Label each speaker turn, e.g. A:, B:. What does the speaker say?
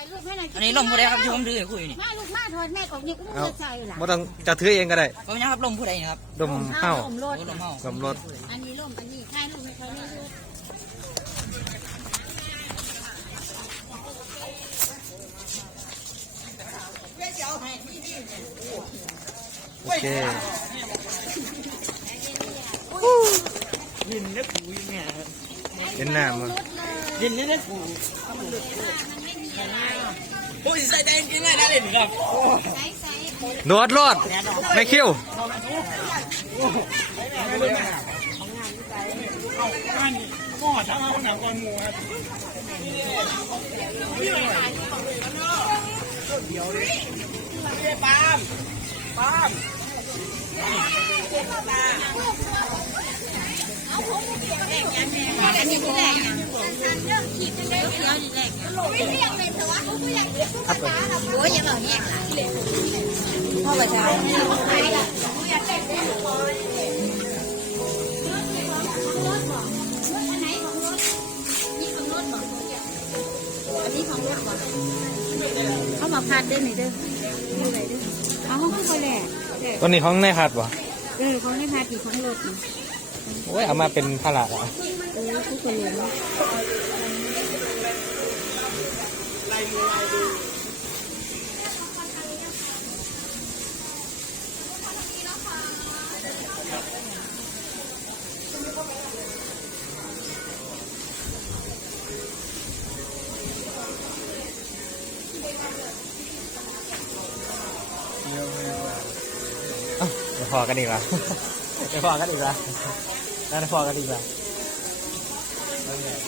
A: ายรูปให้หน่อย
B: อันนี้ลมผู้ใดครับที่ผมถือให้คุยนี่
A: มาลูกมาถอดแม่ออกนี่กู
C: เอา
A: จะใส่ล่ะ
C: บ่ต้องจะถือเองก็ได้
B: ผมยังครับลมผู้ใดนี่ครับ
C: ดมเฮ้า
A: ลมรถ
B: โอ้ลมเฮา
C: ลมรถ
A: อันนี้ลมอันนี้ถ่ายรูปให้เขาเนี่ยรูป
C: โอเค
B: ยินได้กูเนี่ย
C: เห็นหน้ามา
B: ยินได้กูโอ้ยใส่แดงกินง่ายได้เลยครับ
A: ใส่ใส่
C: โดดรถไม่คิว
D: พ่อทำเอาหนังก่อนหมูครับ
A: อันนี้ที่แรกเนี่ยขีดเขียวนี่แรกไม่เรียกเลยแต่ว่า เขาไม่อยากเรียกผู้ประจาเราโอ้ยยังเหล่านี้พ่อประจาเขามาพัดได้ไหมเด้อดูไหนเด้อเอาห้องคู่ไปแหละ
C: ตัวนี้ของนายพัดวะ
A: เออเขาไม่พัดอยู่ของรถนี่
C: โอ้ยเอามาเป็นพละเหรอ
A: เออคู่ไปเลย
C: เอ้าเดี๋ยวพอกันอีกแล้วเดี๋ยวพอกันอีกแล้วนั่นพอกันอีกแล้ว Okay.